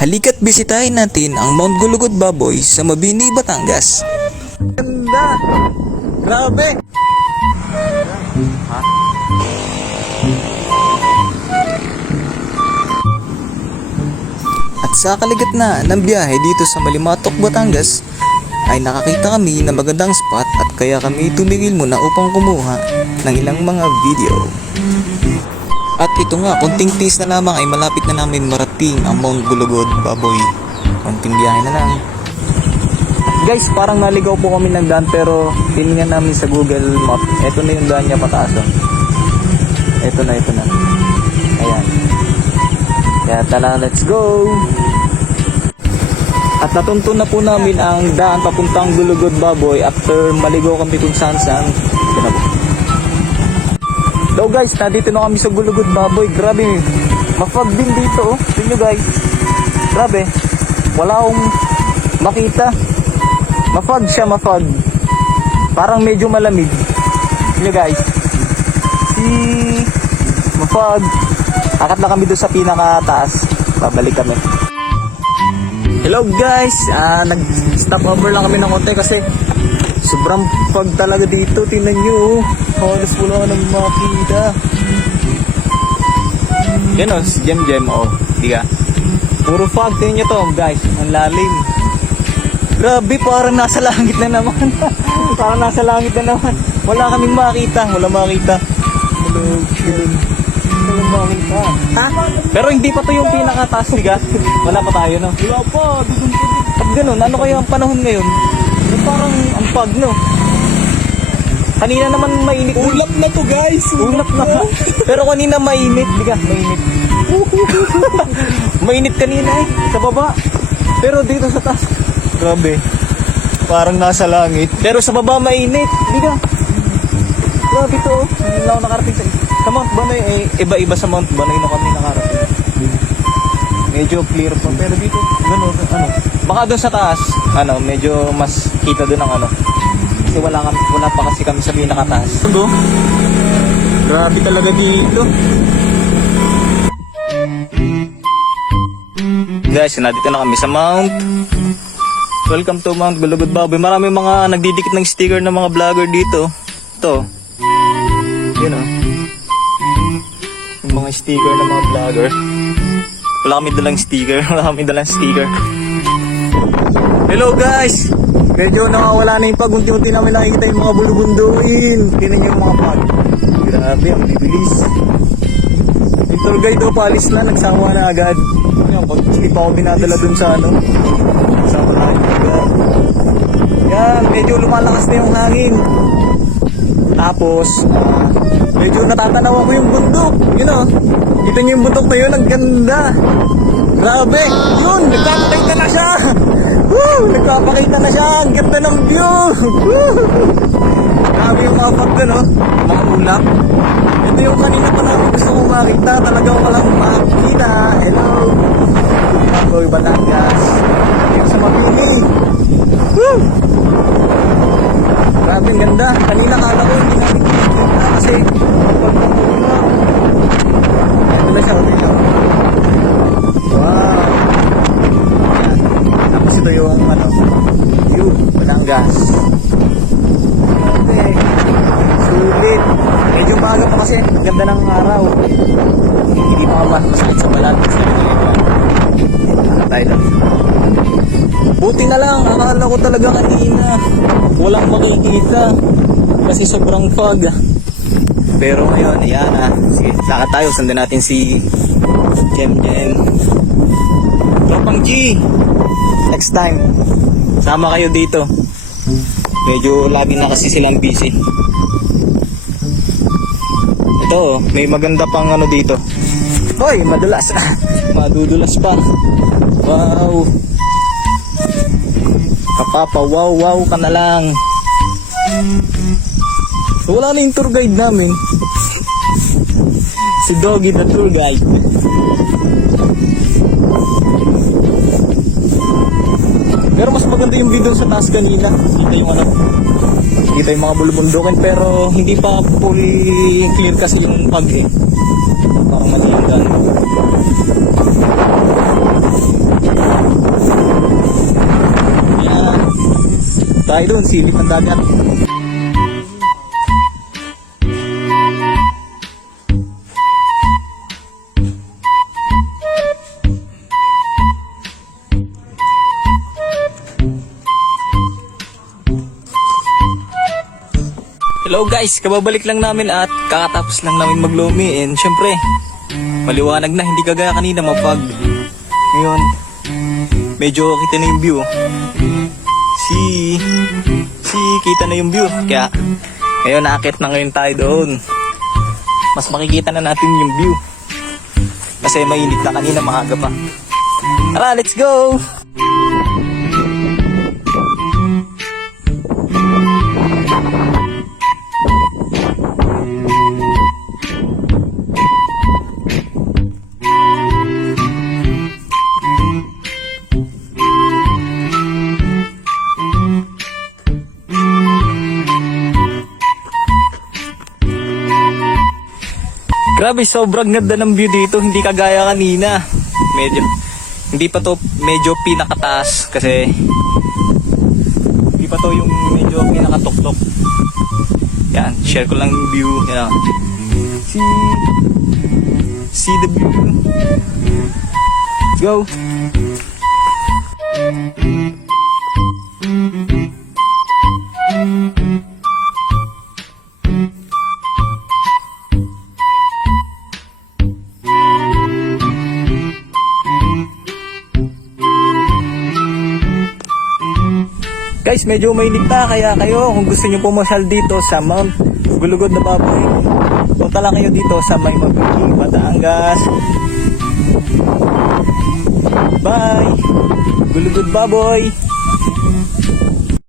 Halika't bisitahin natin ang Mount Gulugod Baboy sa Mabini, Batangas. Ganda! Grabe! At sa kaligitnaan ng biyahe dito sa Malimatok, Batangas, ay nakakita kami ng magandang spot at kaya kami tumigil muna upang kumuha ng ilang mga video. At ito nga, konting tiis na lamang ay malapit na namin marating ang Mount Gulugod Baboy. Konting biyahe na lang. Guys, parang naligaw po kami ng daan pero tinignan namin sa Google Map. Ito na yung daan niya pataas. Oh. Ito na. Ayan. Kaya tala, let's go! At natuntun na po namin ang daan papuntang Gulugod Baboy after maligaw kami kung saan. So guys, nandito na kami sa Gulugod Baboy. Grabe, mafag din dito. Oh. Tingnan nyo guys. Grabe, wala akong makita. Mafag siya, mafag. Parang medyo malamig. Tingnan nyo guys. Mafag. Akat na kami doon sa pinakataas. Babalik kami. Hello guys, nag-stop over lang kami ng konti kasi sobrang fog talaga dito. Tingnan nyo, halos wala nang makita. Yan o, si Jem, di ka? Puro fog, tingnan nyo to guys, ang lalim. Grabe, parang nasa langit na naman. Parang nasa langit na naman. Wala kaming makita, wala makita. Wala makita. Ha? Pero hindi pa to yung pinakataas, di ka? Wala pa tayo, no? Wala pa, at ganun, ano kaya ang panahon ngayon? Parang ang pag, no? Kanina naman mainit. Ulap na to guys! Ulap na. Pero kanina mainit, di ka? Mainit. Mainit kanina eh, sa baba. Pero dito sa taas, grabe. Parang nasa langit. Pero sa baba mainit, di ka? Grabe to. Hindi lang ako nakarating sa Mount Banoy, eh, iba-iba sa Mount Banoy na kami nakarating. Medyo clear pa. Pero dito, gano'n, baka doon sa taas, medyo mas kita doon ang kasi wala pa kasi kami sa pinakataas. Grabe talaga dito. Guys, nandito na kami sa Mount. Welcome to Mount Gulugod Baboy. Marami mga nagdidikit ng sticker ng mga vlogger dito. Ito. Yun o. Yung mga sticker ng mga vlogger. Wala kami dalang sticker. Hello guys! Medyo nakawala na yung pag. Unti-unti namin nakikita yung mga bulubunduin. Tingnan yung mga pag. Grabe, ang bibilis. Yung tour guide o paalis na, nagsawa na agad. Pag hindi pa ako binadala dun sa sama na agad. Yan, medyo lumalakas na yung hangin. Tapos, medyo natatanaw ako yung bundok. You know, kita niyo yung bundok na yun, ang ganda. Grabe, yun, nagpapakita na siya. Woo, nagpapakita na siya, ang ganda ng view. Woo. Grabe yung mga pag no? Mga ulap. Ito yung kanina pa namin gusto kong makita. Talagang walang makita. Hello, Baboy, Batangas. Dito sa Mabini. Woo. Grabe, ang ganda. Kanina kala ko hindi namin kita kasi pagpapaulap. Ito na siya, wow. Tapos ito yung view, Batangas. Okay. Sulit. Medyo bago pa kasi ganda ng araw. Hindi pa masakit sa balat. Tayo lang. Buti na lang, akala ko talaga kanina walang makikita kasi sobrang fog. Pero ngayon, ayan sige, lakad tayo, sundan natin si Jem. Tropang G, next time sama kayo dito. Medyo lagi na kasi silang busy. Ito, may maganda pang dito. Hoy, madulas. Madudulas pa. Wow. Kapapa, wow ka na lang. So, wala na yung tour guide namin. Si Doggy na tour guide. Pero mas maganda yung video sa taas kanina. Kita yung mga bulubundukin pero hindi pa fully clear kasi yung pag Parang madalang daan. tayo doon, silip ang dagat. Hello guys, kababalik lang namin at kakatapos lang namin maglumi and syempre maliwanag na, hindi kagaya kanina mapag. Ngayon medyo kita na yung view. Kita na yung view. Kaya ngayon naakit na ngayon tayo doon. Mas makikita na natin yung view. Kasi mainit na kanina, maaga pa. Tara, let's go! Grabe, sobrang ganda ng view dito, hindi kagaya kanina. Hindi pa to medyo pinakataas kasi hindi pa to yung medyo pinakatuktok. Yan, share ko lang yung view. Yan. See the view. Let's go. Guys, medyo mainit na, kaya kayo kung gusto nyo pumasyal dito sa Mount Gulugod na Baboy, punta lang kayo dito sa May Mabini, Batangas. Bye! Gulugod Baboy!